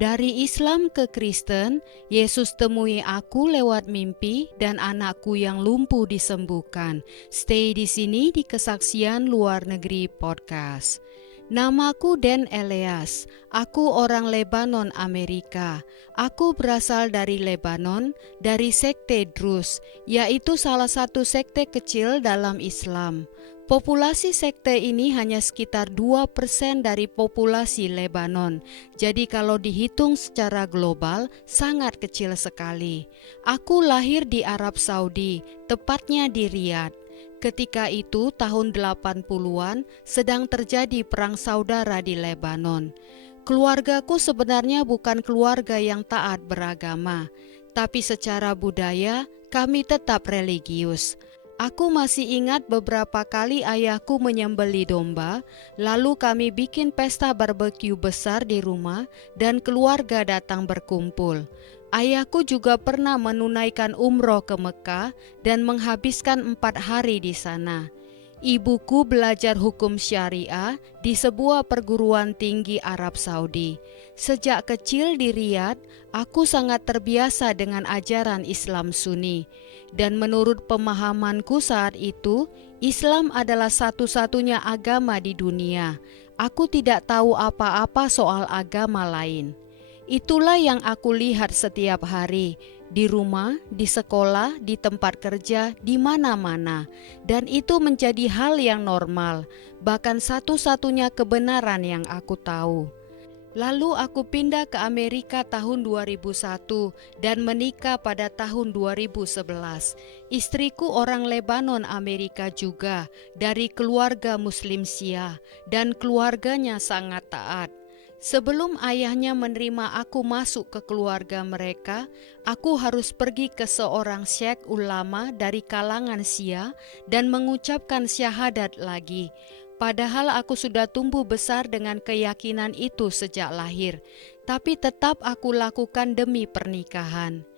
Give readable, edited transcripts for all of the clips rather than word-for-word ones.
Dari Islam ke Kristen, Yesus temui aku lewat mimpi dan anakku yang lumpuh disembuhkan. Stay di sini di Kesaksian Luar Negeri Podcast. Namaku Dan Elias. Aku orang Lebanon, Amerika. Aku berasal dari Lebanon, dari sekte Druze, yaitu salah satu sekte kecil dalam Islam. Populasi sekte ini hanya sekitar 2% dari populasi Lebanon. Jadi kalau dihitung secara global, sangat kecil sekali. Aku lahir di Arab Saudi, tepatnya di Riyadh. Ketika itu tahun 80-an sedang terjadi perang saudara di Lebanon. Keluargaku sebenarnya bukan keluarga yang taat beragama, tapi secara budaya kami tetap religius. Aku masih ingat beberapa kali ayahku menyembelih domba, lalu kami bikin pesta barbeque besar di rumah dan keluarga datang berkumpul. Ayahku juga pernah menunaikan umroh ke Mekah dan menghabiskan 4 hari di sana. Ibuku belajar hukum syariah di sebuah perguruan tinggi Arab Saudi. Sejak kecil di Riyadh, aku sangat terbiasa dengan ajaran Islam Sunni. Dan menurut pemahamanku saat itu, Islam adalah satu-satunya agama di dunia. Aku tidak tahu apa-apa soal agama lain. Itulah yang aku lihat setiap hari, di rumah, di sekolah, di tempat kerja, di mana-mana. Dan itu menjadi hal yang normal, bahkan satu-satunya kebenaran yang aku tahu. Lalu aku pindah ke Amerika tahun 2001 dan menikah pada tahun 2011. Istriku orang Lebanon Amerika juga, dari keluarga Muslim Syiah, dan keluarganya sangat taat. Sebelum ayahnya menerima aku masuk ke keluarga mereka, aku harus pergi ke seorang syekh ulama dari kalangan Syiah dan mengucapkan syahadat lagi. Padahal aku sudah tumbuh besar dengan keyakinan itu sejak lahir, tapi tetap aku lakukan demi pernikahan.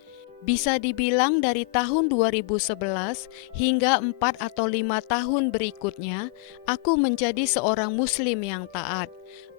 Bisa dibilang dari tahun 2011 hingga 4 atau 5 tahun berikutnya, aku menjadi seorang muslim yang taat.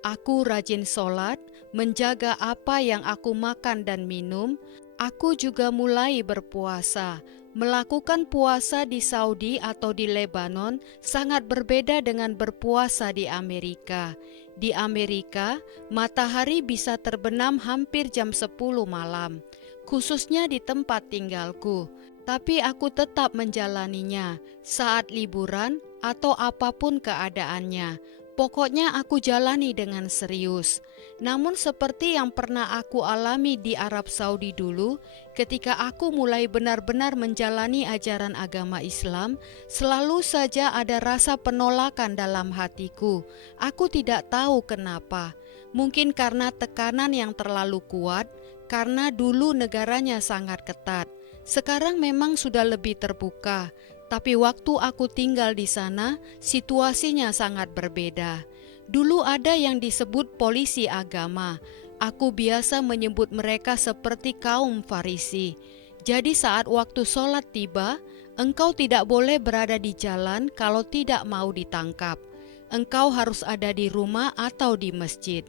Aku rajin sholat, menjaga apa yang aku makan dan minum. Aku juga mulai berpuasa. Melakukan puasa di Saudi atau di Lebanon sangat berbeda dengan berpuasa di Amerika. Di Amerika, matahari bisa terbenam hampir jam 10 malam. Khususnya di tempat tinggalku, tapi aku tetap menjalaninya saat liburan atau apapun keadaannya. Pokoknya aku jalani dengan serius. Namun seperti yang pernah aku alami di Arab Saudi dulu, ketika aku mulai benar-benar menjalani ajaran agama Islam, selalu saja ada rasa penolakan dalam hatiku. Aku tidak tahu kenapa. Mungkin karena tekanan yang terlalu kuat, karena dulu negaranya sangat ketat. Sekarang memang sudah lebih terbuka, tapi waktu aku tinggal di sana, situasinya sangat berbeda. Dulu ada yang disebut polisi agama. Aku biasa menyebut mereka seperti kaum Farisi. Jadi saat waktu sholat tiba, engkau tidak boleh berada di jalan kalau tidak mau ditangkap. Engkau harus ada di rumah atau di masjid.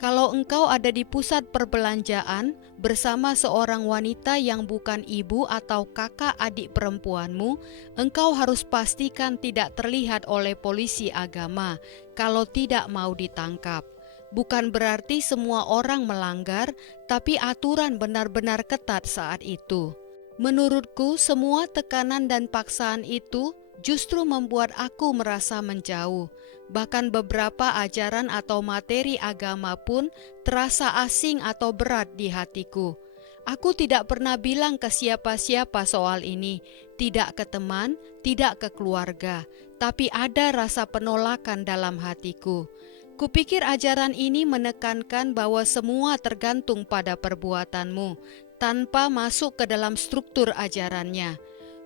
Kalau engkau ada di pusat perbelanjaan bersama seorang wanita yang bukan ibu atau kakak adik perempuanmu, engkau harus pastikan tidak terlihat oleh polisi agama kalau tidak mau ditangkap. Bukan berarti semua orang melanggar, tapi aturan benar-benar ketat saat itu. Menurutku, semua tekanan dan paksaan itu justru membuat aku merasa menjauh. Bahkan beberapa ajaran atau materi agama pun terasa asing atau berat di hatiku. Aku tidak pernah bilang ke siapa-siapa soal ini, tidak ke teman, tidak ke keluarga, tapi ada rasa penolakan dalam hatiku. Kupikir ajaran ini menekankan bahwa semua tergantung pada perbuatanmu, tanpa masuk ke dalam struktur ajarannya.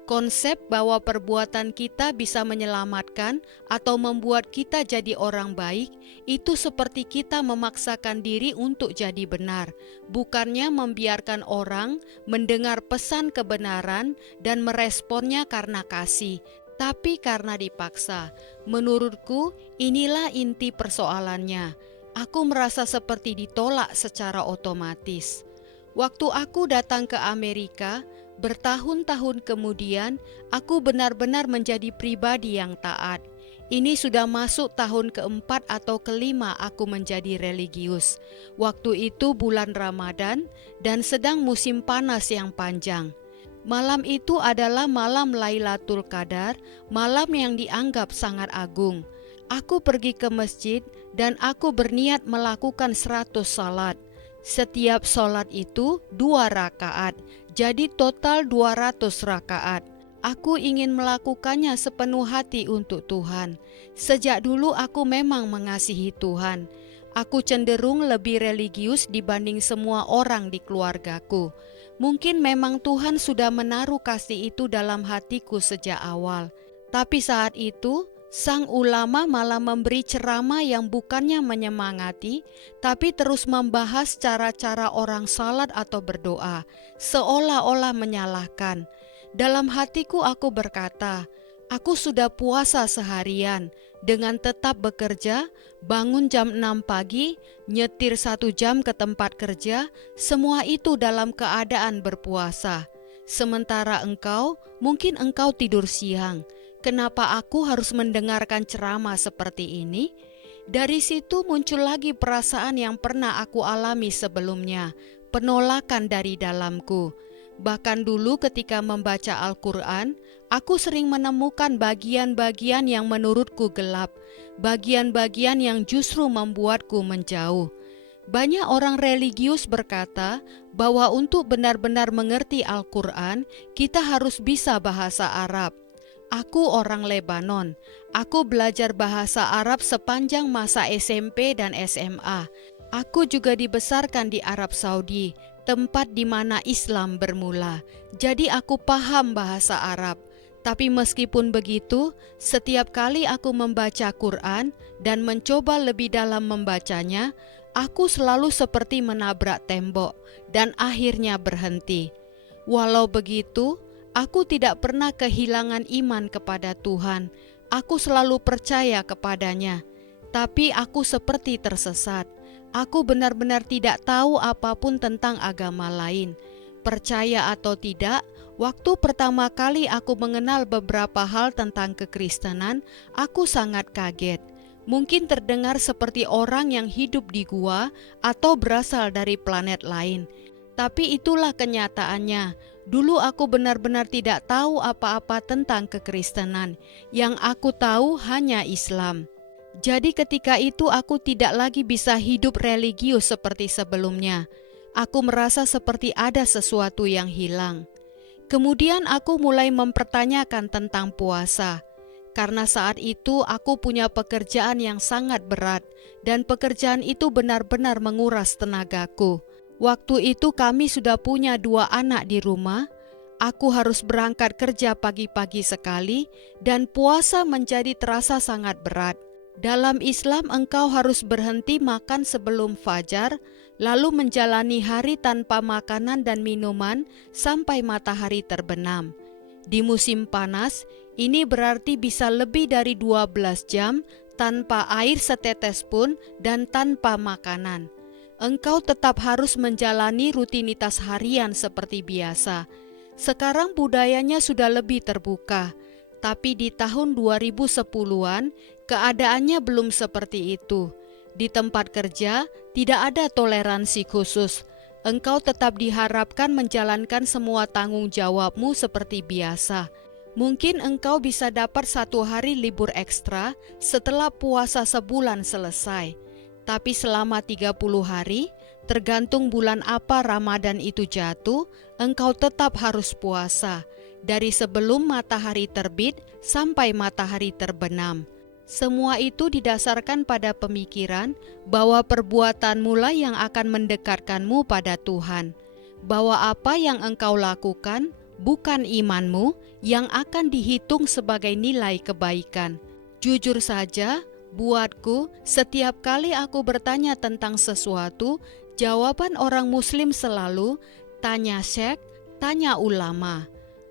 Konsep bahwa perbuatan kita bisa menyelamatkan atau membuat kita jadi orang baik, itu seperti kita memaksakan diri untuk jadi benar, bukannya membiarkan orang mendengar pesan kebenaran dan meresponnya karena kasih, tapi karena dipaksa. Menurutku, inilah inti persoalannya. Aku merasa seperti ditolak secara otomatis. Waktu aku datang ke Amerika, bertahun-tahun kemudian, aku benar-benar menjadi pribadi yang taat. Ini sudah masuk tahun keempat atau kelima aku menjadi religius. Waktu itu bulan Ramadan dan sedang musim panas yang panjang. Malam itu adalah malam Lailatul Qadar, malam yang dianggap sangat agung. Aku pergi ke masjid dan aku berniat melakukan 100 salat. Setiap salat itu 2 rakaat, jadi total 200 rakaat. Aku ingin melakukannya sepenuh hati untuk Tuhan. Sejak dulu aku memang mengasihi Tuhan. Aku cenderung lebih religius dibanding semua orang di keluargaku. Mungkin memang Tuhan sudah menaruh kasih itu dalam hatiku sejak awal. Tapi saat itu, sang ulama malah memberi ceramah yang bukannya menyemangati, tapi terus membahas cara-cara orang salat atau berdoa, seolah-olah menyalahkan. Dalam hatiku aku berkata, aku sudah puasa seharian, dengan tetap bekerja, bangun jam 6 pagi, nyetir 1 jam ke tempat kerja, semua itu dalam keadaan berpuasa. Sementara engkau, mungkin engkau tidur siang. Kenapa aku harus mendengarkan ceramah seperti ini? Dari situ muncul lagi perasaan yang pernah aku alami sebelumnya, penolakan dari dalamku. Bahkan dulu ketika membaca Al-Quran, aku sering menemukan bagian-bagian yang menurutku gelap, bagian-bagian yang justru membuatku menjauh. Banyak orang religius berkata bahwa untuk benar-benar mengerti Al-Quran, kita harus bisa bahasa Arab. Aku orang Lebanon. Aku belajar bahasa Arab sepanjang masa SMP dan SMA. Aku juga dibesarkan di Arab Saudi, tempat di mana Islam bermula. Jadi aku paham bahasa Arab. Tapi meskipun begitu, setiap kali aku membaca Quran dan mencoba lebih dalam membacanya, aku selalu seperti menabrak tembok dan akhirnya berhenti. Walau begitu, aku tidak pernah kehilangan iman kepada Tuhan. Aku selalu percaya kepadanya. Tapi aku seperti tersesat. Aku benar-benar tidak tahu apapun tentang agama lain. Percaya atau tidak, waktu pertama kali aku mengenal beberapa hal tentang kekristenan, aku sangat kaget. Mungkin terdengar seperti orang yang hidup di gua atau berasal dari planet lain. Tapi itulah kenyataannya. Dulu aku benar-benar tidak tahu apa-apa tentang kekristenan. Yang aku tahu hanya Islam. Jadi ketika itu aku tidak lagi bisa hidup religius seperti sebelumnya. Aku merasa seperti ada sesuatu yang hilang. Kemudian aku mulai mempertanyakan tentang puasa. Karena saat itu aku punya pekerjaan yang sangat berat. Dan pekerjaan itu benar-benar menguras tenagaku. Waktu itu kami sudah punya 2 anak di rumah. Aku harus berangkat kerja pagi-pagi sekali dan puasa menjadi terasa sangat berat. Dalam Islam engkau harus berhenti makan sebelum fajar, lalu menjalani hari tanpa makanan dan minuman sampai matahari terbenam. Di musim panas, ini berarti bisa lebih dari 12 jam tanpa air setetes pun dan tanpa makanan. Engkau tetap harus menjalani rutinitas harian seperti biasa. Sekarang budayanya sudah lebih terbuka, tapi di tahun 2010-an keadaannya belum seperti itu. Di tempat kerja tidak ada toleransi khusus. Engkau tetap diharapkan menjalankan semua tanggung jawabmu seperti biasa. Mungkin engkau bisa dapat 1 hari libur ekstra setelah puasa sebulan selesai. Tapi selama 30 hari, tergantung bulan apa Ramadan itu jatuh, engkau tetap harus puasa, dari sebelum matahari terbit sampai matahari terbenam. Semua itu didasarkan pada pemikiran bahwa perbuatanmu lah yang akan mendekatkanmu pada Tuhan, bahwa apa yang engkau lakukan bukan imanmu yang akan dihitung sebagai nilai kebaikan. Jujur saja, buatku, setiap kali aku bertanya tentang sesuatu, jawaban orang Muslim selalu, tanya syekh, tanya ulama.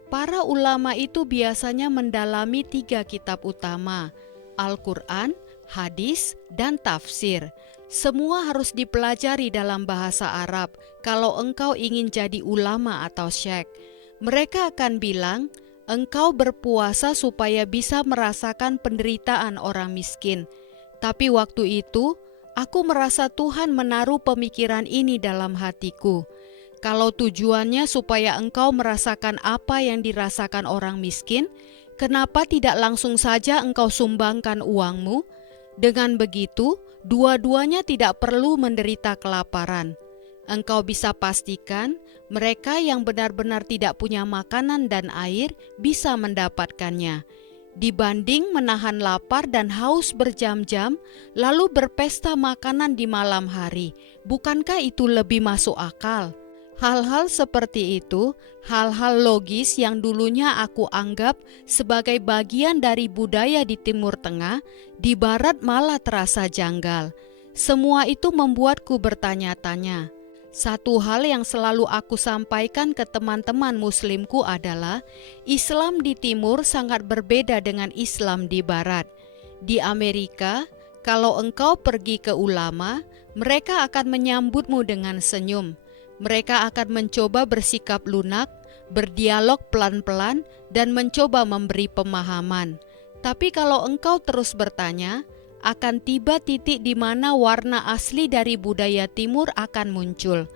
Para ulama itu biasanya mendalami 3 kitab utama, Al-Quran, hadis, dan tafsir. Semua harus dipelajari dalam bahasa Arab kalau engkau ingin jadi ulama atau syekh. Mereka akan bilang, engkau berpuasa supaya bisa merasakan penderitaan orang miskin. Tapi waktu itu, aku merasa Tuhan menaruh pemikiran ini dalam hatiku. Kalau tujuannya supaya engkau merasakan apa yang dirasakan orang miskin, kenapa tidak langsung saja engkau sumbangkan uangmu? Dengan begitu, dua-duanya tidak perlu menderita kelaparan. Engkau bisa pastikan mereka yang benar-benar tidak punya makanan dan air bisa mendapatkannya, dibanding menahan lapar dan haus berjam-jam, lalu berpesta makanan di malam hari. Bukankah itu lebih masuk akal? Hal-hal seperti itu, hal-hal logis yang dulunya aku anggap sebagai bagian dari budaya di Timur Tengah, di Barat malah terasa janggal. Semua itu membuatku bertanya-tanya. Satu hal yang selalu aku sampaikan ke teman-teman Muslimku adalah Islam di Timur sangat berbeda dengan Islam di Barat. Di Amerika, kalau engkau pergi ke ulama, mereka akan menyambutmu dengan senyum. Mereka akan mencoba bersikap lunak, berdialog pelan-pelan, dan mencoba memberi pemahaman. Tapi kalau engkau terus bertanya, akan tiba titik di mana warna asli dari budaya Timur akan muncul.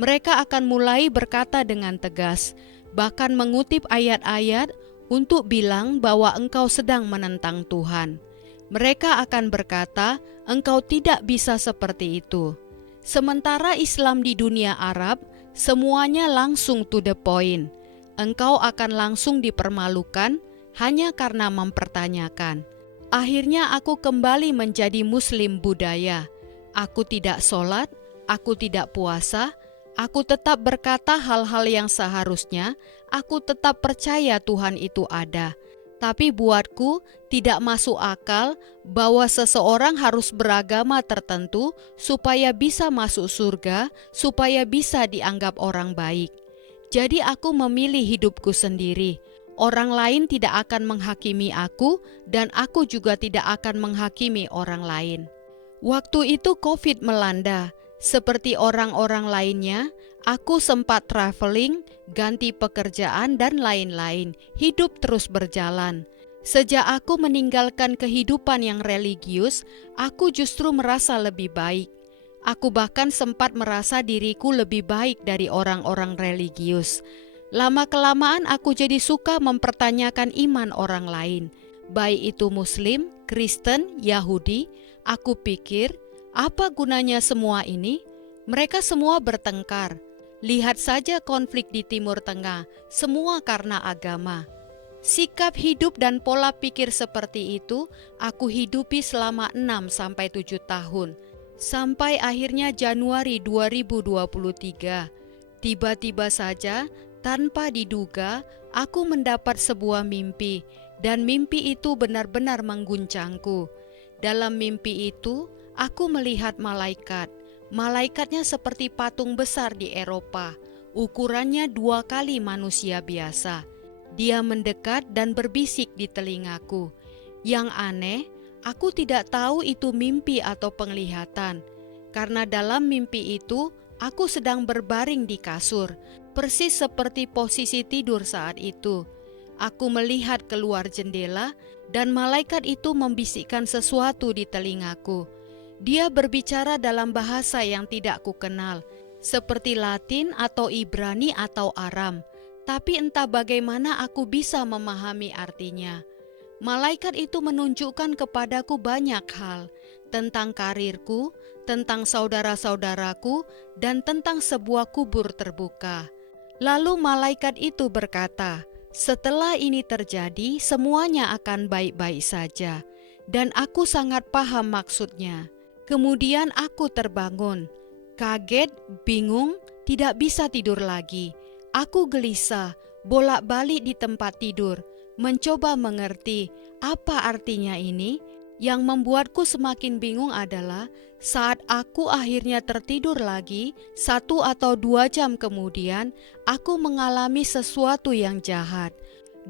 Mereka akan mulai berkata dengan tegas, bahkan mengutip ayat-ayat untuk bilang bahwa engkau sedang menentang Tuhan. Mereka akan berkata, engkau tidak bisa seperti itu. Sementara Islam di dunia Arab, semuanya langsung to the point. Engkau akan langsung dipermalukan hanya karena mempertanyakan. Akhirnya aku kembali menjadi Muslim budaya. Aku tidak sholat, aku tidak puasa, aku tetap berkata hal-hal yang seharusnya, aku tetap percaya Tuhan itu ada. Tapi buatku tidak masuk akal bahwa seseorang harus beragama tertentu supaya bisa masuk surga, supaya bisa dianggap orang baik. Jadi aku memilih hidupku sendiri. Orang lain tidak akan menghakimi aku dan aku juga tidak akan menghakimi orang lain. Waktu itu COVID melanda. Seperti orang-orang lainnya, aku sempat traveling, ganti pekerjaan dan lain-lain. Hidup terus berjalan. Sejak aku meninggalkan kehidupan yang religius, aku justru merasa lebih baik. Aku bahkan sempat merasa diriku lebih baik dari orang-orang religius. Lama-kelamaan aku jadi suka mempertanyakan iman orang lain, baik itu Muslim, Kristen, Yahudi. Aku pikir, apa gunanya semua ini? Mereka semua bertengkar. Lihat saja konflik di Timur Tengah, semua karena agama. Sikap hidup dan pola pikir seperti itu aku hidupi selama 6-7 tahun. Sampai akhirnya Januari 2023, tiba-tiba saja, tanpa diduga, aku mendapat sebuah mimpi, dan mimpi itu benar-benar mengguncangku. Dalam mimpi itu, aku melihat malaikat. Malaikatnya seperti patung besar di Eropa, ukurannya 2 kali manusia biasa. Dia mendekat dan berbisik di telingaku. Yang aneh, aku tidak tahu itu mimpi atau penglihatan, karena dalam mimpi itu, aku sedang berbaring di kasur, persis seperti posisi tidur saat itu. Aku melihat keluar jendela dan malaikat itu membisikkan sesuatu di telingaku. Dia berbicara dalam bahasa yang tidak kukenal, seperti Latin atau Ibrani atau Aram, tapi entah bagaimana aku bisa memahami artinya. Malaikat itu menunjukkan kepadaku banyak hal, tentang karirku, tentang saudara-saudaraku, dan tentang sebuah kubur terbuka. Lalu malaikat itu berkata, setelah ini terjadi, semuanya akan baik-baik saja. Dan aku sangat paham maksudnya. Kemudian aku terbangun, kaget, bingung, tidak bisa tidur lagi. Aku gelisah, bolak-balik di tempat tidur, mencoba mengerti apa artinya ini. Yang membuatku semakin bingung adalah saat aku akhirnya tertidur lagi, 1 atau 2 jam kemudian, aku mengalami sesuatu yang jahat.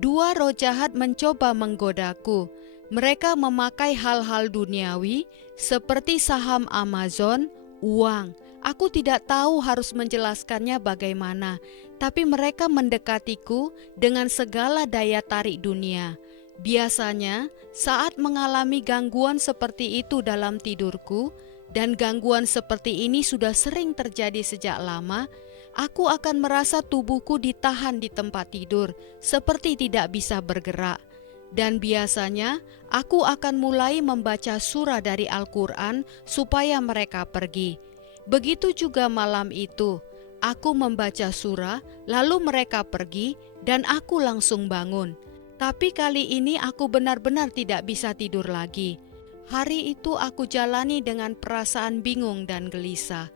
2 roh jahat mencoba menggodaku. Mereka memakai hal-hal duniawi, seperti saham Amazon, uang. Aku tidak tahu harus menjelaskannya bagaimana, tapi mereka mendekatiku dengan segala daya tarik dunia. Biasanya, saat mengalami gangguan seperti itu dalam tidurku, dan gangguan seperti ini sudah sering terjadi sejak lama, aku akan merasa tubuhku ditahan di tempat tidur, seperti tidak bisa bergerak. Dan biasanya, aku akan mulai membaca surah dari Al-Quran supaya mereka pergi. Begitu juga malam itu, aku membaca surah, lalu mereka pergi dan aku langsung bangun. Tapi kali ini aku benar-benar tidak bisa tidur lagi. Hari itu aku jalani dengan perasaan bingung dan gelisah.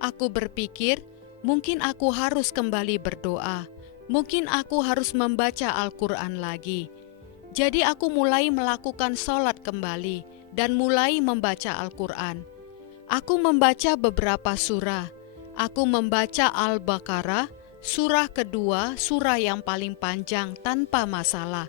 Aku berpikir, mungkin aku harus kembali berdoa. Mungkin aku harus membaca Al-Quran lagi. Jadi aku mulai melakukan sholat kembali dan mulai membaca Al-Quran. Aku membaca beberapa surah. Aku membaca Al-Baqarah, surah kedua, surah yang paling panjang tanpa masalah.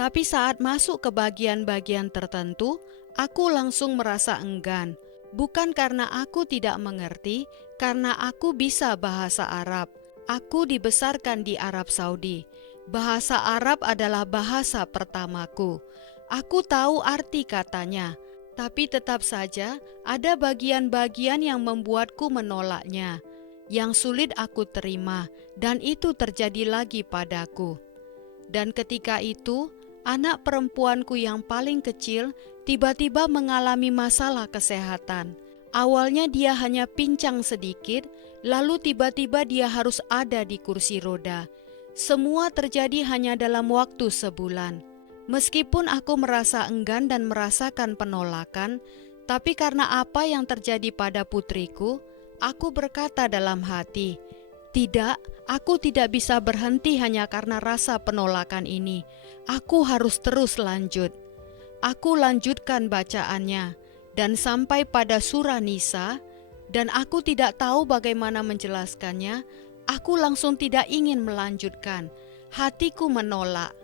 Tapi saat masuk ke bagian-bagian tertentu, aku langsung merasa enggan. Bukan karena aku tidak mengerti, karena aku bisa bahasa Arab. Aku dibesarkan di Arab Saudi. Bahasa Arab adalah bahasa pertamaku. Aku tahu arti katanya. Tapi tetap saja ada bagian-bagian yang membuatku menolaknya, yang sulit aku terima, dan itu terjadi lagi padaku. Dan ketika itu, anak perempuanku yang paling kecil tiba-tiba mengalami masalah kesehatan. Awalnya dia hanya pincang sedikit, lalu tiba-tiba dia harus ada di kursi roda. Semua terjadi hanya dalam waktu sebulan. Meskipun aku merasa enggan dan merasakan penolakan, tapi karena apa yang terjadi pada putriku, aku berkata dalam hati, "Tidak, aku tidak bisa berhenti hanya karena rasa penolakan ini. Aku harus terus lanjut." Aku lanjutkan bacaannya, dan sampai pada surah Nisa, dan aku tidak tahu bagaimana menjelaskannya, aku langsung tidak ingin melanjutkan. Hatiku menolak.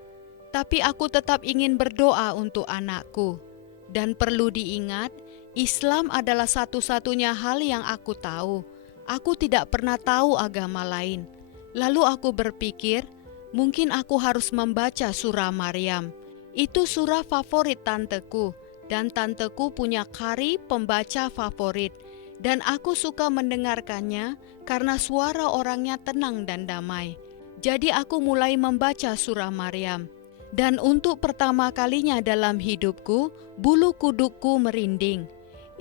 Tapi aku tetap ingin berdoa untuk anakku. Dan perlu diingat, Islam adalah satu-satunya hal yang aku tahu. Aku tidak pernah tahu agama lain. Lalu aku berpikir, mungkin aku harus membaca surah Maryam. Itu surah favorit tanteku, dan tanteku punya qari pembaca favorit. Dan aku suka mendengarkannya karena suara orangnya tenang dan damai. Jadi aku mulai membaca surah Maryam. Dan untuk pertama kalinya dalam hidupku, bulu kudukku merinding.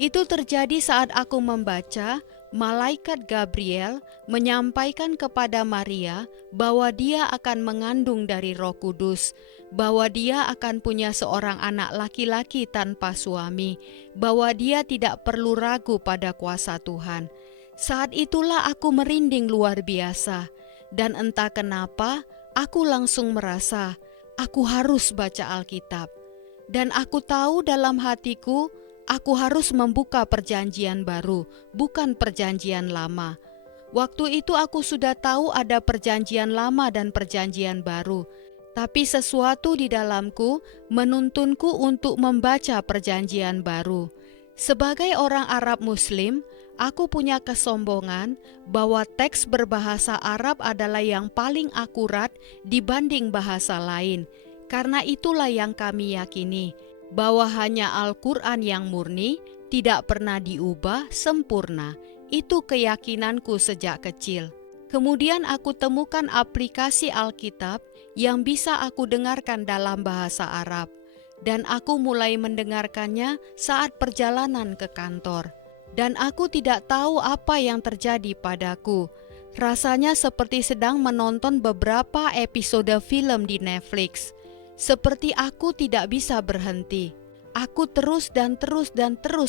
Itu terjadi saat aku membaca, malaikat Gabriel menyampaikan kepada Maria bahwa dia akan mengandung dari Roh Kudus, bahwa dia akan punya seorang anak laki-laki tanpa suami, bahwa dia tidak perlu ragu pada kuasa Tuhan. Saat itulah aku merinding luar biasa, dan entah kenapa aku langsung merasa, aku harus baca Alkitab. Dan aku tahu dalam hatiku, aku harus membuka perjanjian baru, bukan perjanjian lama. Waktu itu aku sudah tahu ada perjanjian lama dan perjanjian baru. Tapi sesuatu di dalamku menuntunku untuk membaca perjanjian baru. Sebagai orang Arab Muslim, aku punya kesombongan bahwa teks berbahasa Arab adalah yang paling akurat dibanding bahasa lain. Karena itulah yang kami yakini, bahwa hanya Al-Quran yang murni, tidak pernah diubah, sempurna. Itu keyakinanku sejak kecil. Kemudian aku temukan aplikasi Alkitab yang bisa aku dengarkan dalam bahasa Arab. Dan aku mulai mendengarkannya saat perjalanan ke kantor. Dan aku tidak tahu apa yang terjadi padaku. Rasanya seperti sedang menonton beberapa episode film di Netflix. Seperti aku tidak bisa berhenti. Aku terus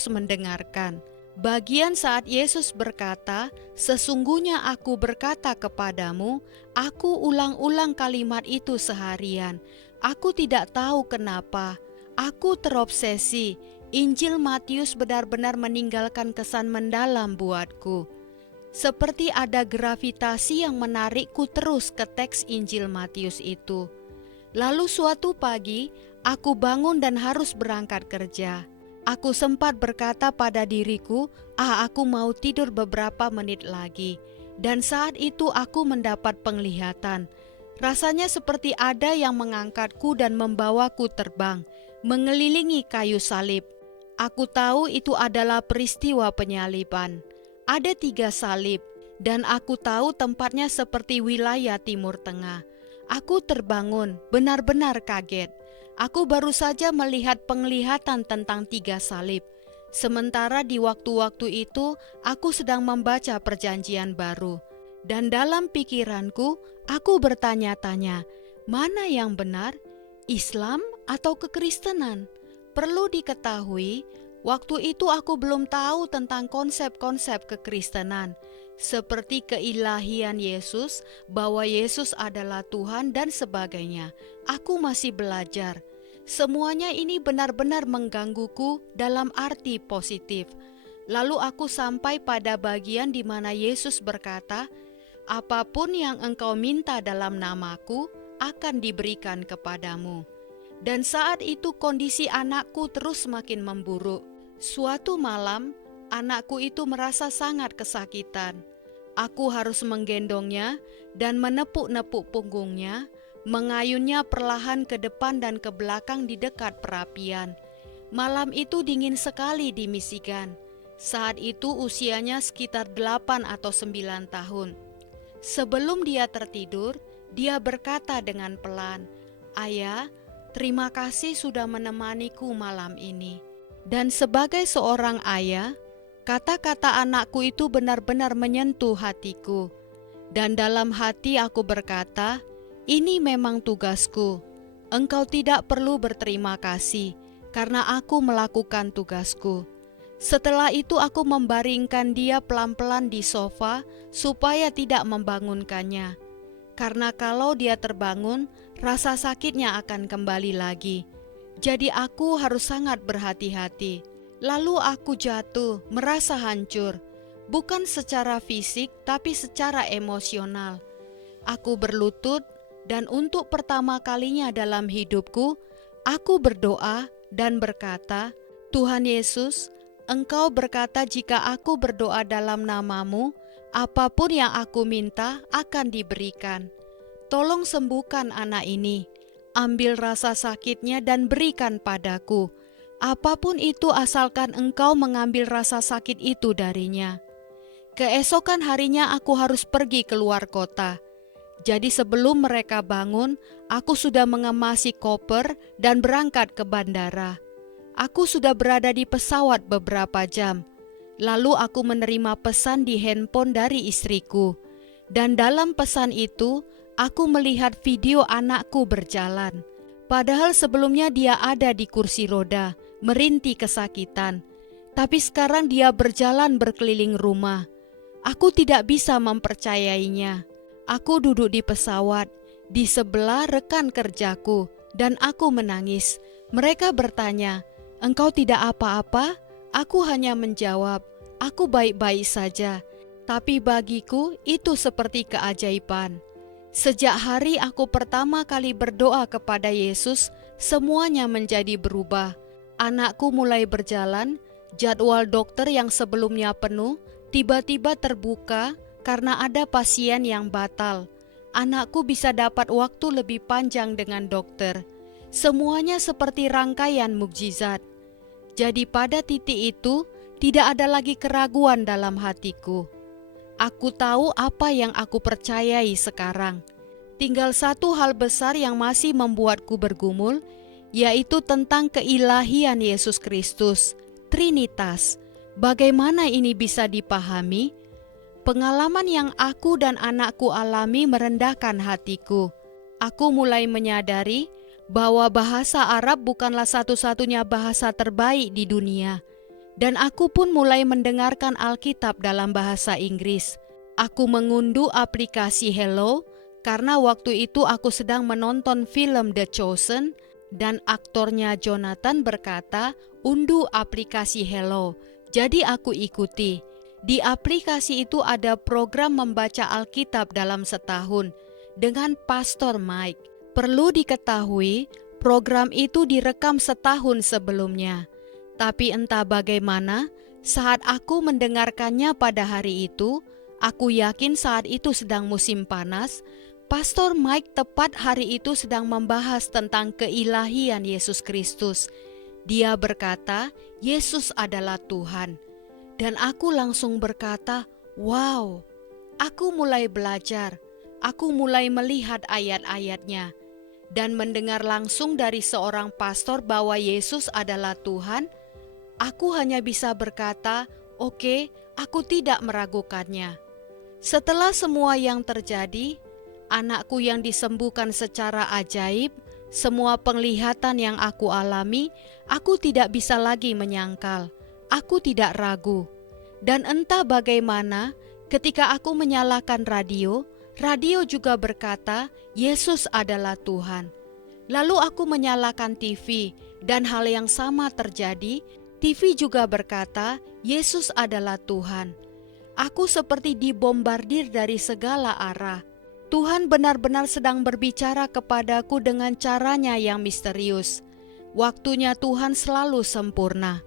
mendengarkan. Bagian saat Yesus berkata, "Sesungguhnya aku berkata kepadamu," aku ulang-ulang kalimat itu seharian. Aku tidak tahu kenapa. Aku terobsesi. Injil Matius benar-benar meninggalkan kesan mendalam buatku. Seperti ada gravitasi yang menarikku terus ke teks Injil Matius itu. Lalu suatu pagi, aku bangun dan harus berangkat kerja. Aku sempat berkata pada diriku, aku mau tidur beberapa menit lagi. Dan saat itu aku mendapat penglihatan. Rasanya seperti ada yang mengangkatku dan membawaku terbang, mengelilingi kayu salib. Aku tahu itu adalah peristiwa penyaliban. Ada 3 salib, dan aku tahu tempatnya seperti wilayah Timur Tengah. Aku terbangun, benar-benar kaget. Aku baru saja melihat penglihatan tentang 3 salib. Sementara di waktu-waktu itu, aku sedang membaca Perjanjian Baru. Dan dalam pikiranku, aku bertanya-tanya, mana yang benar, Islam atau kekristenan? Perlu diketahui, waktu itu aku belum tahu tentang konsep-konsep kekristenan, seperti keilahian Yesus, bahwa Yesus adalah Tuhan dan sebagainya. Aku masih belajar. Semuanya ini benar-benar menggangguku dalam arti positif. Lalu aku sampai pada bagian di mana Yesus berkata, "Apapun yang engkau minta dalam namaku akan diberikan kepadamu." Dan saat itu kondisi anakku terus semakin memburuk. Suatu malam, anakku itu merasa sangat kesakitan. Aku harus menggendongnya dan menepuk-nepuk punggungnya, mengayunnya perlahan ke depan dan ke belakang di dekat perapian. Malam itu dingin sekali di Michigan. Saat itu usianya sekitar 8 atau 9 tahun. Sebelum dia tertidur, dia berkata dengan pelan, "Ayah, terima kasih sudah menemaniku malam ini." Dan sebagai seorang ayah, kata-kata anakku itu benar-benar menyentuh hatiku. Dan dalam hati aku berkata, "Ini memang tugasku. Engkau tidak perlu berterima kasih, karena aku melakukan tugasku." Setelah itu aku membaringkan dia pelan-pelan di sofa supaya tidak membangunkannya. Karena kalau dia terbangun, rasa sakitnya akan kembali lagi. Jadi aku harus sangat berhati-hati. Lalu aku jatuh, merasa hancur. Bukan secara fisik, tapi secara emosional. Aku berlutut, dan untuk pertama kalinya dalam hidupku, aku berdoa dan berkata, "Tuhan Yesus, Engkau berkata jika aku berdoa dalam namamu, apapun yang aku minta akan diberikan. Tolong sembuhkan anak ini. Ambil rasa sakitnya dan berikan padaku. Apapun itu asalkan Engkau mengambil rasa sakit itu darinya." Keesokan harinya aku harus pergi keluar kota. Jadi sebelum mereka bangun, aku sudah mengemasi koper dan berangkat ke bandara. Aku sudah berada di pesawat beberapa jam. Lalu aku menerima pesan di handphone dari istriku. Dan dalam pesan itu, aku melihat video anakku berjalan. Padahal sebelumnya dia ada di kursi roda, merintih kesakitan. Tapi sekarang dia berjalan berkeliling rumah. Aku tidak bisa mempercayainya. Aku duduk di pesawat, di sebelah rekan kerjaku, dan aku menangis. Mereka bertanya, "Engkau tidak apa-apa?" Aku hanya menjawab, "Aku baik-baik saja." Tapi bagiku itu seperti keajaiban. Sejak hari aku pertama kali berdoa kepada Yesus, semuanya menjadi berubah. Anakku mulai berjalan, jadwal dokter yang sebelumnya penuh tiba-tiba terbuka karena ada pasien yang batal. Anakku bisa dapat waktu lebih panjang dengan dokter. Semuanya seperti rangkaian mukjizat. Jadi pada titik itu, tidak ada lagi keraguan dalam hatiku. Aku tahu apa yang aku percayai sekarang. Tinggal satu hal besar yang masih membuatku bergumul, yaitu tentang keilahian Yesus Kristus, Trinitas. Bagaimana ini bisa dipahami? Pengalaman yang aku dan anakku alami merendahkan hatiku. Aku mulai menyadari bahwa bahasa Arab bukanlah satu-satunya bahasa terbaik di dunia. Dan aku pun mulai mendengarkan Alkitab dalam bahasa Inggris. Aku mengunduh aplikasi Hello karena waktu itu aku sedang menonton film The Chosen dan aktornya Jonathan berkata, "Unduh aplikasi Hello." Jadi aku ikuti. Di aplikasi itu ada program membaca Alkitab dalam setahun dengan Pastor Mike. Perlu diketahui, program itu direkam setahun sebelumnya. Tapi entah bagaimana, saat aku mendengarkannya pada hari itu, aku yakin saat itu sedang musim panas. Pastor Mike tepat hari itu sedang membahas tentang keilahian Yesus Kristus. Dia berkata, Yesus adalah Tuhan. Dan aku langsung berkata, wow, aku mulai belajar. Aku mulai melihat ayat-ayatnya dan mendengar langsung dari seorang pastor bahwa Yesus adalah Tuhan. Aku hanya bisa berkata, oke, aku tidak meragukannya. Setelah semua yang terjadi, anakku yang disembuhkan secara ajaib, semua penglihatan yang aku alami, aku tidak bisa lagi menyangkal. Aku tidak ragu. Dan entah bagaimana, ketika aku menyalakan radio, radio juga berkata, Yesus adalah Tuhan. Lalu aku menyalakan TV, dan hal yang sama terjadi. TV juga berkata, Yesus adalah Tuhan. Aku seperti dibombardir dari segala arah. Tuhan benar-benar sedang berbicara kepadaku dengan caranya yang misterius. Waktunya Tuhan selalu sempurna.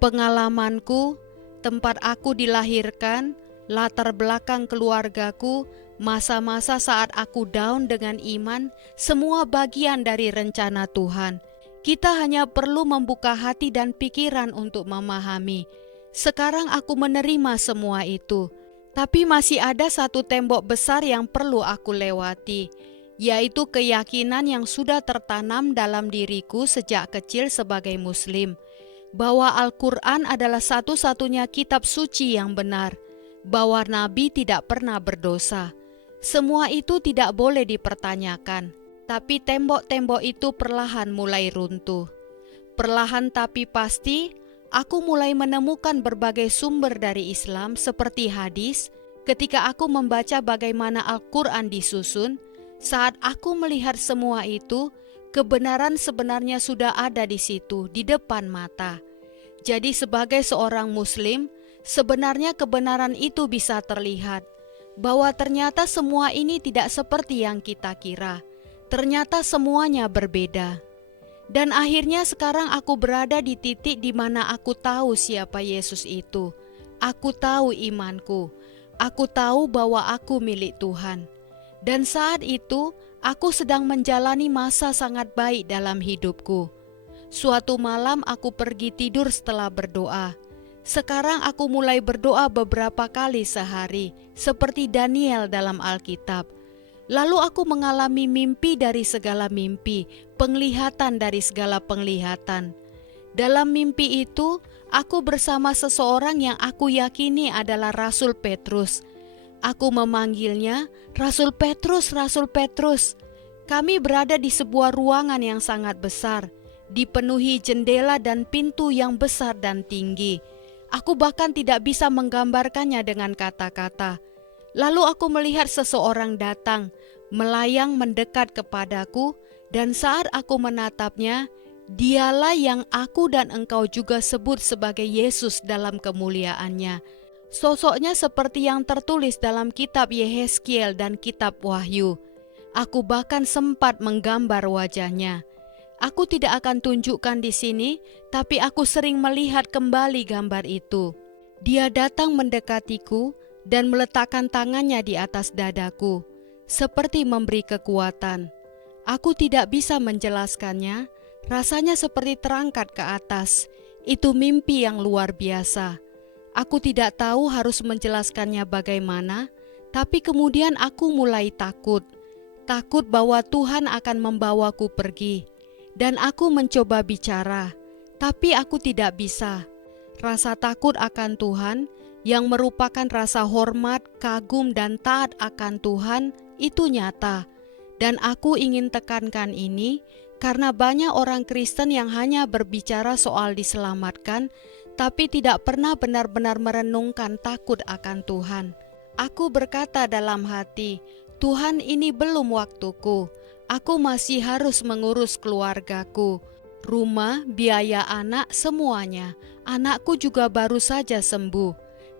Pengalamanku, tempat aku dilahirkan, latar belakang keluargaku, masa-masa saat aku down dengan iman, semua bagian dari rencana Tuhan. Kita hanya perlu membuka hati dan pikiran untuk memahami. Sekarang aku menerima semua itu, tapi masih ada satu tembok besar yang perlu aku lewati, yaitu keyakinan yang sudah tertanam dalam diriku sejak kecil sebagai Muslim, bahwa Al-Quran adalah satu-satunya kitab suci yang benar, bahwa Nabi tidak pernah berdosa. Semua itu tidak boleh dipertanyakan, tapi tembok-tembok itu perlahan mulai runtuh. Perlahan tapi pasti, aku mulai menemukan berbagai sumber dari Islam seperti hadis. Ketika aku membaca bagaimana Al-Quran disusun, saat aku melihat semua itu, kebenaran sebenarnya sudah ada di situ, di depan mata. Jadi sebagai seorang Muslim, sebenarnya kebenaran itu bisa terlihat, bahwa ternyata semua ini tidak seperti yang kita kira. Ternyata semuanya berbeda. Dan akhirnya sekarang aku berada di titik di mana aku tahu siapa Yesus itu. Aku tahu imanku. Aku tahu bahwa aku milik Tuhan. Dan saat itu, aku sedang menjalani masa sangat baik dalam hidupku. Suatu malam aku pergi tidur setelah berdoa. Sekarang aku mulai berdoa beberapa kali sehari, seperti Daniel dalam Alkitab. Lalu aku mengalami mimpi dari segala mimpi, penglihatan dari segala penglihatan. Dalam mimpi itu, aku bersama seseorang yang aku yakini adalah Rasul Petrus. Aku memanggilnya, Rasul Petrus, Rasul Petrus. Kami berada di sebuah ruangan yang sangat besar, dipenuhi jendela dan pintu yang besar dan tinggi. Aku bahkan tidak bisa menggambarkannya dengan kata-kata. Lalu aku melihat seseorang datang, melayang mendekat kepadaku, dan saat aku menatapnya, dialah yang aku dan engkau juga sebut sebagai Yesus dalam kemuliaannya. Sosoknya seperti yang tertulis dalam kitab Yehezkiel dan kitab Wahyu. Aku bahkan sempat menggambar wajahnya. Aku tidak akan tunjukkan di sini, tapi aku sering melihat kembali gambar itu. Dia datang mendekatiku dan meletakkan tangannya di atas dadaku, seperti memberi kekuatan. Aku tidak bisa menjelaskannya, rasanya seperti terangkat ke atas. Itu mimpi yang luar biasa. Aku tidak tahu harus menjelaskannya bagaimana, tapi kemudian aku mulai takut. Takut bahwa Tuhan akan membawaku pergi. Dan aku mencoba bicara, tapi aku tidak bisa. Rasa takut akan Tuhan, yang merupakan rasa hormat, kagum, dan taat akan Tuhan, itu nyata. Dan aku ingin tekankan ini, karena banyak orang Kristen yang hanya berbicara soal diselamatkan, tapi tidak pernah benar-benar merenungkan takut akan Tuhan. Aku berkata dalam hati, Tuhan, ini belum waktuku. Aku masih harus mengurus keluargaku, rumah, biaya anak, semuanya. Anakku juga baru saja sembuh,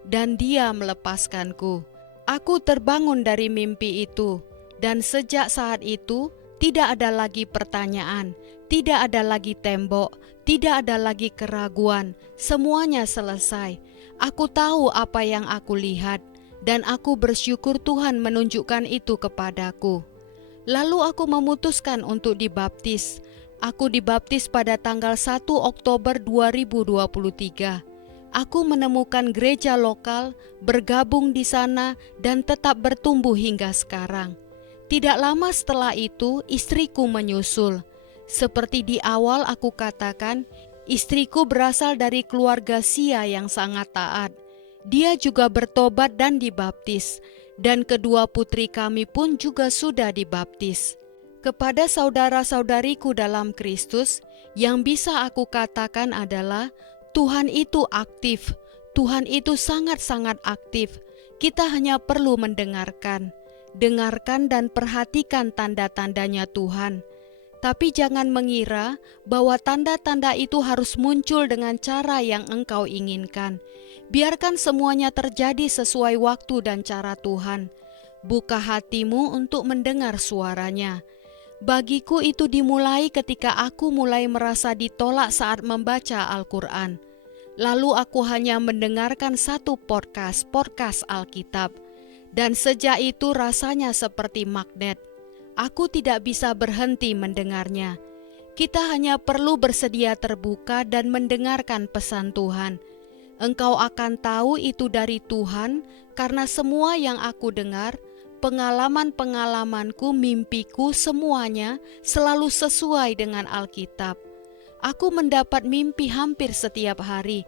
dan dia melepaskanku. Aku terbangun dari mimpi itu, dan sejak saat itu, Tidak ada lagi pertanyaan, tidak ada lagi tembok, tidak ada lagi keraguan. Semuanya selesai. Aku tahu apa yang aku lihat, dan aku bersyukur Tuhan menunjukkan itu kepadaku. Lalu aku memutuskan untuk dibaptis. Aku dibaptis pada tanggal 1 Oktober 2023. Aku menemukan gereja lokal, bergabung di sana, dan tetap bertumbuh hingga sekarang. Tidak lama setelah itu, istriku menyusul. Seperti di awal aku katakan, istriku berasal dari keluarga Sia yang sangat taat. Dia juga bertobat dan dibaptis, dan kedua putri kami pun juga sudah dibaptis. Kepada saudara-saudariku dalam Kristus, yang bisa aku katakan adalah Tuhan itu aktif, Tuhan itu sangat-sangat aktif. Kita hanya perlu mendengarkan dan perhatikan tanda-tandanya Tuhan. Tapi jangan mengira bahwa tanda-tanda itu harus muncul dengan cara yang engkau inginkan. Biarkan semuanya terjadi sesuai waktu dan cara Tuhan. Buka hatimu untuk mendengar suaranya. Bagiku itu dimulai ketika aku mulai merasa ditolak saat membaca Al-Quran. Lalu aku hanya mendengarkan satu podcast Alkitab. Dan sejak itu rasanya seperti magnet. Aku tidak bisa berhenti mendengarnya. Kita hanya perlu bersedia terbuka dan mendengarkan pesan Tuhan. Engkau akan tahu itu dari Tuhan karena semua yang aku dengar, pengalaman-pengalamanku, mimpiku, semuanya selalu sesuai dengan Alkitab. Aku mendapat mimpi hampir setiap hari.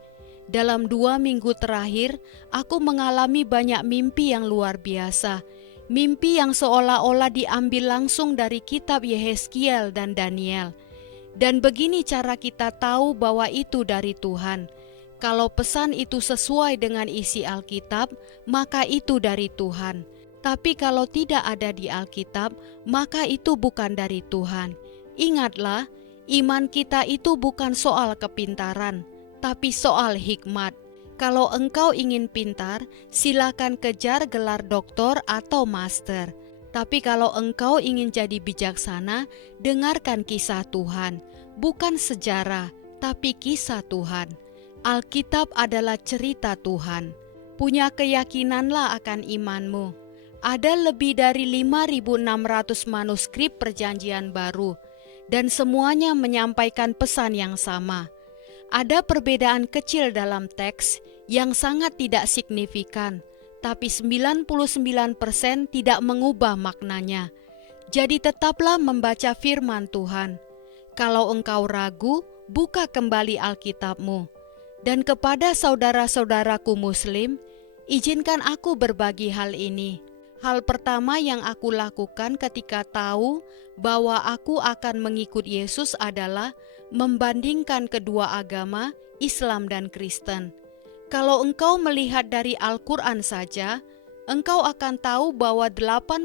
Dalam 2 minggu terakhir, aku mengalami banyak mimpi yang luar biasa. Mimpi yang seolah-olah diambil langsung dari kitab Yehezkiel dan Daniel. Dan begini cara kita tahu bahwa itu dari Tuhan. Kalau pesan itu sesuai dengan isi Alkitab, maka itu dari Tuhan. Tapi kalau tidak ada di Alkitab, maka itu bukan dari Tuhan. Ingatlah, iman kita itu bukan soal kepintaran, tapi soal hikmat. Kalau engkau ingin pintar, silakan kejar gelar doktor atau master. Tapi kalau engkau ingin jadi bijaksana, dengarkan kisah Tuhan. Bukan sejarah, tapi kisah Tuhan. Alkitab adalah cerita Tuhan. Punya keyakinanlah akan imanmu. Ada lebih dari 5.600 manuskrip perjanjian baru, dan semuanya menyampaikan pesan yang sama. Ada perbedaan kecil dalam teks yang sangat tidak signifikan, tapi 99% tidak mengubah maknanya. Jadi tetaplah membaca firman Tuhan. Kalau engkau ragu, buka kembali Alkitabmu. Dan kepada saudara-saudaraku Muslim, izinkan aku berbagi hal ini. Hal pertama yang aku lakukan ketika tahu bahwa aku akan mengikut Yesus adalah membandingkan kedua agama, Islam dan Kristen. Kalau engkau melihat dari Al-Quran saja, engkau akan tahu bahwa 82%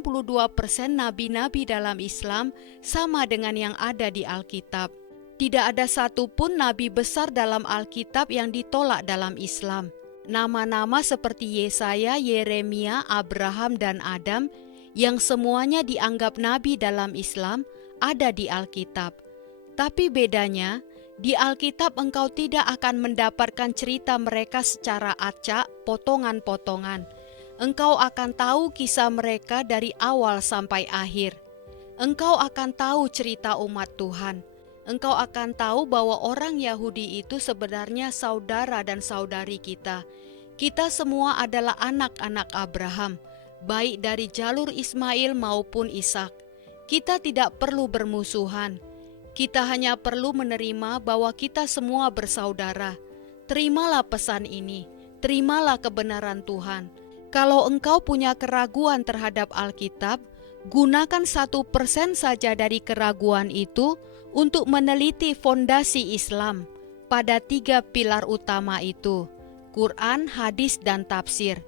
nabi-nabi dalam Islam sama dengan yang ada di Alkitab. Tidak ada satupun nabi besar dalam Alkitab yang ditolak dalam Islam. Nama-nama seperti Yesaya, Yeremia, Abraham, dan Adam yang semuanya dianggap nabi dalam Islam ada di Alkitab. Tapi bedanya, di Alkitab engkau tidak akan mendapatkan cerita mereka secara acak, potongan-potongan. Engkau akan tahu kisah mereka dari awal sampai akhir. Engkau akan tahu cerita umat Tuhan. Engkau akan tahu bahwa orang Yahudi itu sebenarnya saudara dan saudari kita. Kita semua adalah anak-anak Abraham, baik dari jalur Ismail maupun Ishak. Kita tidak perlu bermusuhan. Kita hanya perlu menerima bahwa kita semua bersaudara. Terimalah pesan ini, terimalah kebenaran Tuhan. Kalau engkau punya keraguan terhadap Alkitab, gunakan 1% saja dari keraguan itu untuk meneliti fondasi Islam pada 3 pilar utama itu, Quran, hadis, dan tafsir.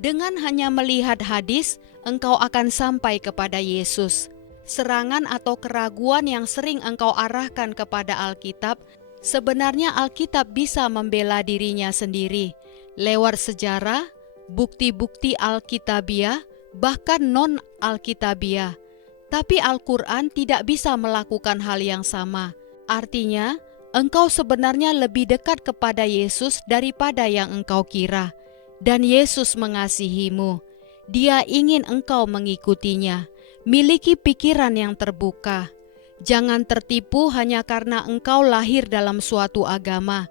Dengan hanya melihat hadis, engkau akan sampai kepada Yesus. Serangan atau keraguan yang sering engkau arahkan kepada Alkitab, sebenarnya Alkitab bisa membela dirinya sendiri lewat sejarah, bukti-bukti Alkitabiah, bahkan non-Alkitabiah. Tapi Al-Quran tidak bisa melakukan hal yang sama. Artinya, engkau sebenarnya lebih dekat kepada Yesus daripada yang engkau kira. Dan Yesus mengasihimu. Dia ingin engkau mengikutinya. Miliki pikiran yang terbuka. Jangan tertipu hanya karena engkau lahir dalam suatu agama.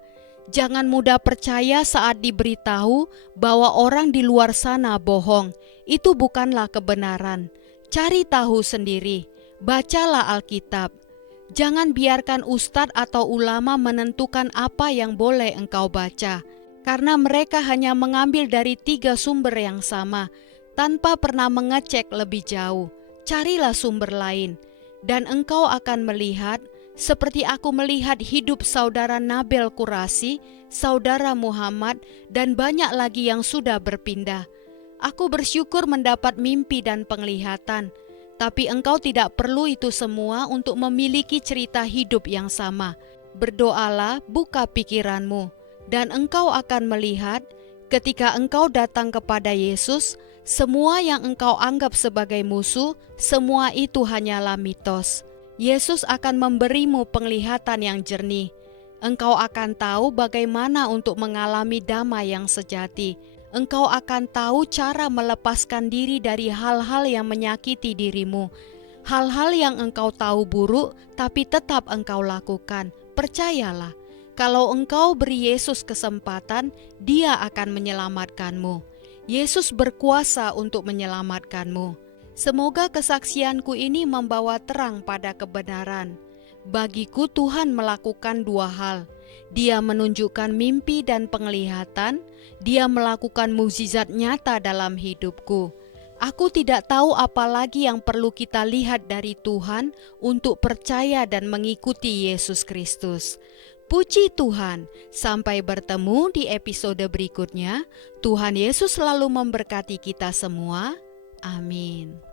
Jangan mudah percaya saat diberitahu bahwa orang di luar sana bohong. Itu bukanlah kebenaran. Cari tahu sendiri, bacalah Alkitab. Jangan biarkan ustadz atau ulama menentukan apa yang boleh engkau baca, karena mereka hanya mengambil dari 3 sumber yang sama, tanpa pernah mengecek lebih jauh. Carilah sumber lain, dan engkau akan melihat, seperti aku melihat hidup saudara Nabel Qurasy, saudara Muhammad, dan banyak lagi yang sudah berpindah. Aku bersyukur mendapat mimpi dan penglihatan, tapi engkau tidak perlu itu semua untuk memiliki cerita hidup yang sama. Berdoalah, buka pikiranmu, dan engkau akan melihat ketika engkau datang kepada Yesus, semua yang engkau anggap sebagai musuh, semua itu hanyalah mitos. Yesus akan memberimu penglihatan yang jernih. Engkau akan tahu bagaimana untuk mengalami damai yang sejati. Engkau akan tahu cara melepaskan diri dari hal-hal yang menyakiti dirimu. Hal-hal yang engkau tahu buruk, tapi tetap engkau lakukan. Percayalah, kalau engkau beri Yesus kesempatan, Dia akan menyelamatkanmu. Yesus berkuasa untuk menyelamatkanmu. Semoga kesaksianku ini membawa terang pada kebenaran. Bagiku Tuhan melakukan 2 hal. Dia menunjukkan mimpi dan penglihatan. Dia melakukan mukjizat nyata dalam hidupku. Aku tidak tahu apa lagi yang perlu kita lihat dari Tuhan untuk percaya dan mengikuti Yesus Kristus. Puji Tuhan, sampai bertemu di episode berikutnya. Tuhan Yesus selalu memberkati kita semua. Amin.